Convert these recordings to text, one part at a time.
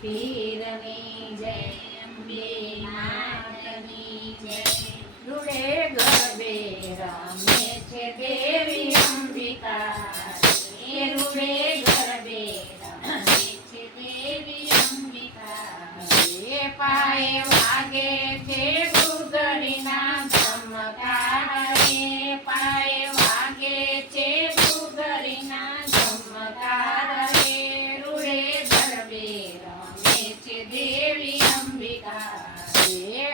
પીરની જય અંબે માતની જય ગરબે રમે છે દેવી અંબિકા રૂડે ગરબે છે દેવી અંબિકા પાય વાગે છે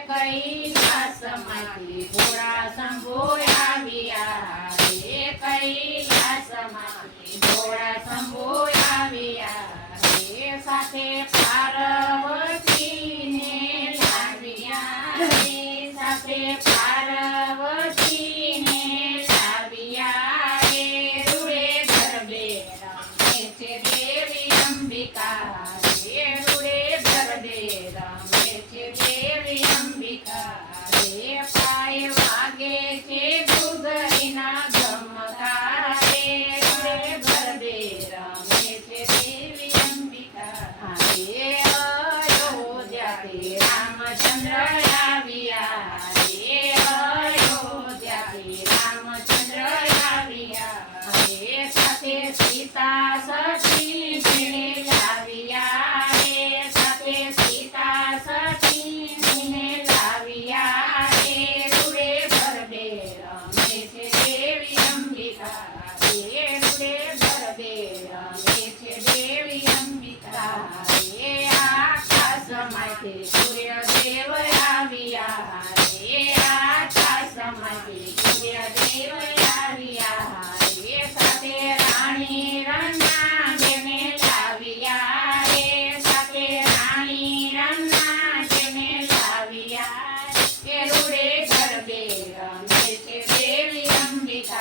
કૈલાસમાંથી ભોળા શંભો આવ્યા હે કૈલાસમાંથી ભોળા શંભો આવ્યા હે સાથે પાર્વતીને દેવી અંબિકા Peacock.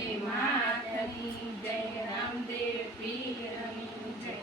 માતની જય રામદેવ પીરની જય.